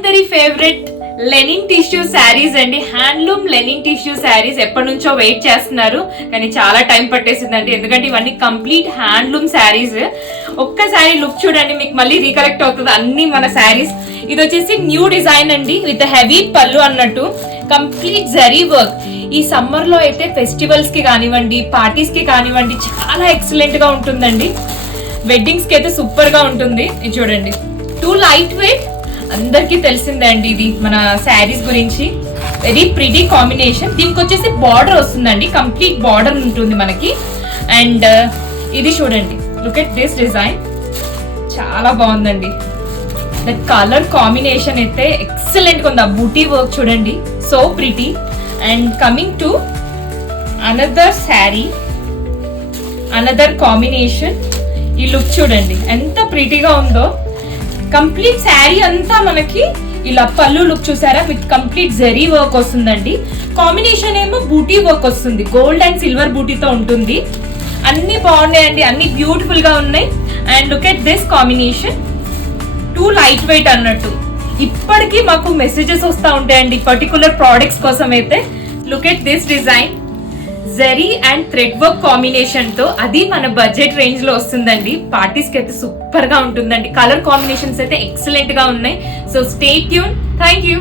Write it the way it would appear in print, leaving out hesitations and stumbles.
అందరి favourite linen tissue saris అండి. Handloom linen tissue saris ఎప్పటి నుంచో వెయిట్ చేస్తున్నారు, కానీ చాలా టైం పట్టేసిందండి. ఎందుకంటే ఇవన్నీ కంప్లీట్ హ్యాండ్లూమ్ శారీస్. ఒక్కసారి లుక్ చూడండి, మీకు మళ్ళీ రీకలెక్ట్ అవుతుంది అన్ని మన శారీస్. ఇది వచ్చేసి న్యూ డిజైన్ అండి, విత్ హెవీ పళ్ళు అన్నట్టు, కంప్లీట్ జరీ వర్క్. ఈ సమ్మర్ లో అయితే ఫెస్టివల్స్ కి కానివ్వండి, పార్టీస్ కి కానివ్వండి, చాలా ఎక్సలెంట్ గా ఉంటుందండి. వెడ్డింగ్స్ కి అయితే సూపర్ గా ఉంటుంది. ఇది చూడండి, టూ లైట్ వెయిట్. అందరికి తెలిసిందే అండి ఇది మన శారీస్ గురించి. Very pretty combination. దీనికి వచ్చేసి బార్డర్ వస్తుందండి, కంప్లీట్ బార్డర్ ఉంటుంది మనకి. అండ్ ఇది చూడండి, లుక్ ఎట్ దిస్ డిజైన్, చాలా బాగుందండి. ద కలర్ కాంబినేషన్ అయితే ఎక్సలెంట్ గా ఉంది. ఆ బూటీ వర్క్ చూడండి, so pretty. And coming to another sari, another combination. ఈ లుక్ చూడండి ఎంత ప్రిటీగా ఉందో. కంప్లీట్ శారీ అంతా మనకి ఇలా పళ్ళు లుక్ చూసారా, విత్ కంప్లీట్ జరీ వర్క్ వస్తుందండి. కాంబినేషన్ ఏమో బూటీ వర్క్ వస్తుంది, గోల్డ్ అండ్ సిల్వర్ బూటీతో ఉంటుంది. అన్ని బాగున్నాయండి, అన్ని బ్యూటిఫుల్ గా ఉన్నాయి. And look at this combination, two light weight అన్నట్టు. ఇప్పటికీ మాకు మెసేజెస్ వస్తూ ఉంటాయండి పర్టికులర్ ప్రోడక్ట్స్ కోసం అయితే. Look at this design, zari and thread work combination తో, అది మన బడ్జెట్ రేంజ్ లో వస్తుందండి. పార్టీస్ కి అయితే సూపర్ గా ఉంటుందండి. కలర్ కాంబినేషన్స్ అయితే ఎక్సలెంట్ గా ఉన్నాయి. So stay tune. Thank you.